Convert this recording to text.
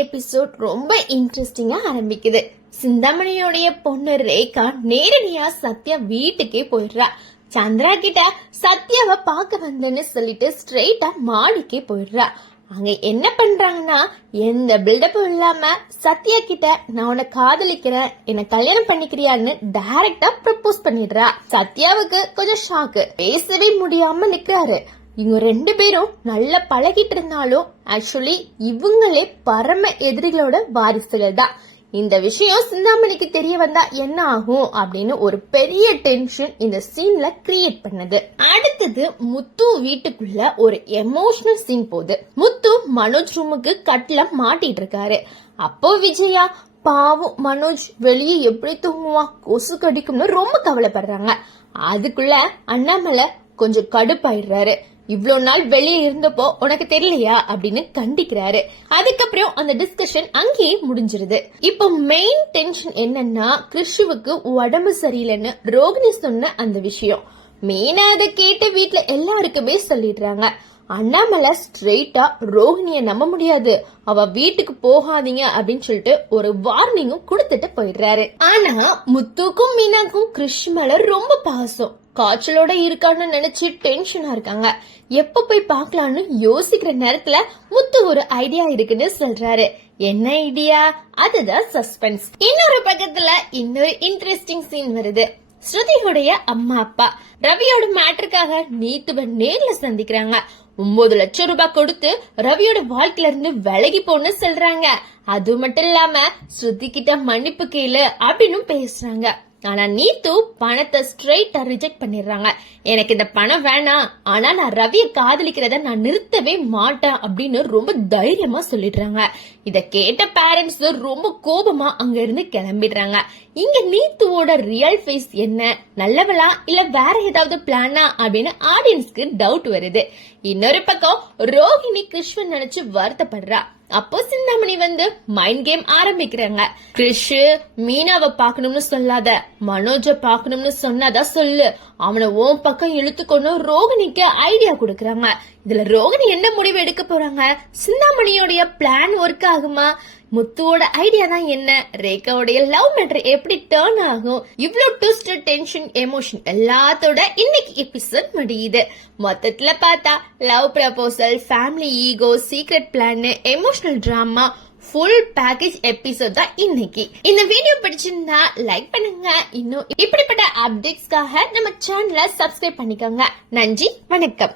Episode ரொம்ப இன்ட்ரெஸ்டிங்கா ஆரம்பிக்குது. சிந்தாமணியோடைய பொண்ணு ரேகா நேரடியா சத்யா வீட்டுக்கே போயிடுறா. சந்திரா கிட்ட சத்யாவை பார்க்க வந்தேன்னு சொல்லிட்டு ஸ்ட்ரெயிட்டா மாடிக்கே போயிடுறா. அங்க என்ன பண்றாங்கன்னா, எந்த பில்டப்பும் இல்லாம சத்யா கிட்ட நான் உன்னை காதலிக்கிறேன், என்ன கல்யாணம் பண்ணிக்கிறியான்னு டைரக்டா ப்ரப்போஸ் பண்ணிடுறா. சத்யாவுக்கு கொஞ்சம் ஷாக்கு, பேசவே முடியாம நிக்கிறாரு. இவங்க ரெண்டு பேரும் நல்லா பழகிட்டு இருந்தாலும் ஆக்சுவலி இவங்களே பரம எதிரிகளோட வாரிசுகள் தான். இந்த விஷயம் சிந்தாமணிக்கு தெரிய வந்தா என்ன ஆகும் அப்படின்னு ஒரு பெரிய டென்ஷன் இந்த சீன்ல கிரியேட் பண்ணது. அடுத்தது முத்து வீட்டுக்குள்ள ஒரு எமோஷனல் சீன் போகுது. முத்து மனோஜ் ரூமுக்கு கட்டில மாட்டிட்டு இருக்காரு. அப்போ விஜயா பாவம் மனோஜ் வெளியே எப்படி தூங்குவான், கொசு கடிக்கும்னு ரொம்ப கவலைப்படுறாங்க. அதுக்குள்ள அண்ணாமலை கொஞ்சம் கடுப்பாயிடுறாரு. இவ்வளவு நாள் வெளியே இருந்தப்போ உனக்கு தெரியலையா அப்படின்னு கண்டிக்கிறாரு. அதுக்கப்புறம் அந்த டிஸ்கஷன் அங்கேயே முடிஞ்சிருது. இப்போ மெயின் டென்ஷன் என்னன்னா, கிருஷுவுக்கு உடம்பு சரியில்லைன்னு ரோகிணி சொன்ன அந்த விஷயம். மெயினா அதை கேட்டு வீட்டுல எல்லாருக்குமே சொல்லிடுறாங்க. அண்ணாமலை ஸ்ட்ரெயிட்டா ரோஹிணிய நம்ப முடியாது, அவ வீட்டுக்கு போகாதீங்க அப்படின்னு சொல்லிட்டு ஒரு வார்னிங்கும் கொடுத்துட்டு போயிடுறாரு. ஆனா முத்துக்கும் மீனாக்கும் கிருஷ் மேல ரொம்ப பாசம். காய்ச்சலோட இருக்கான்னு நினைச்சு டென்ஷனா இருக்காங்க. எப்ப போய் பாக்கலான்னு யோசிக்கிற நேரத்துல முத்து ஒரு ஐடியா இருக்குன்னு சொல்றாரு. என்ன ஐடியா? அதுதான் சஸ்பென்ஸ். இன்னொரு பக்கத்துல இன்னொரு இன்ட்ரெஸ்டிங் சீன் வருது. ஸ்ருதியோடைய அம்மா அப்பா ரவியோட மேட்டருக்காக நீத்துவ நேர்ல சந்திக்கிறாங்க. 9 லட்சம் ரூபாய் கொடுத்து ரவியோட வாழ்க்கையில இருந்து விலகி போன்னு சொல்றாங்க. அது மட்டும் இல்லாம ஸ்ருதி கிட்ட மன்னிப்பு கேளு அப்படின்னு பேசுறாங்க. ஆனா நீத்து பணத்தை ஸ்ட்ரெயிட்டா ரிஜெக்ட் பண்ணிடுறாங்க. எனக்கு இந்த பணம் வேணாம், ஆனா நான் ரவிய காதலிக்கிறத நான் நிறுத்தவே மாட்டேன் அப்படின்னு ரொம்ப தைரியமா சொல்லிடுறாங்க. இத கேட்ட பேரண்ட்ஸ் ரொம்ப கோபமா அங்க இருந்து கிளம்பிடுறாங்க. இங்க நீத்துவோட ரியல் ஃபேஸ் என்ன, நல்லவளா இல்ல வேற ஏதாவது பிளானா அப்படின்னு ஆடியன்ஸ்க்கு டவுட் வருது. இன்னொரு பக்கம் ரோஹிணி கிருஷ்ணன் நினைச்சு வருத்தப்படுறா. அப்போ சிந்தாமணி வந்து மைண்ட் கேம் ஆரம்பிக்கிறாங்க. கிருஷ் மீனாவை பாக்கணும்னு சொல்லாத, மனோஜ பாக்கணும்னு சொன்னாதான் சொல்லு, அவனை ஓம் பக்கம் இழுத்துக்கொண்டு ரோகிணிக்கு ஐடியா கொடுக்கறாங்க. இதுல ரோகிணி என்ன முடிவு எடுக்க போறாங்க? சிந்தாமணியோடைய பிளான் ஒர்க் ஆகுமா? முத்துவோட ஐடியா தான் என்ன? ரேகாவுடைய லவ் மேட்டர் எப்படி டர்ன் ஆகும்? இவ்ளோ ட்விஸ்ட், டென்ஷன், எமோஷன் எல்லாத்தோட இன்னைக்கு எபிசோட் முடியுது. மொத்தத்துல பார்த்தா love proposal, family ego, secret plan, emotional drama, full package episode தான் இன்னைக்கு. இந்த வீடியோ பிடிச்சிருந்தா லைக் பண்ணுங்க. இன்னும் இப்படிப்பட்ட அப்டேட்ஸ்க்காக நம்ம சேனலை சப்ஸ்கிரைப் பண்ணிக்கோங்க. நன்றி, வணக்கம்.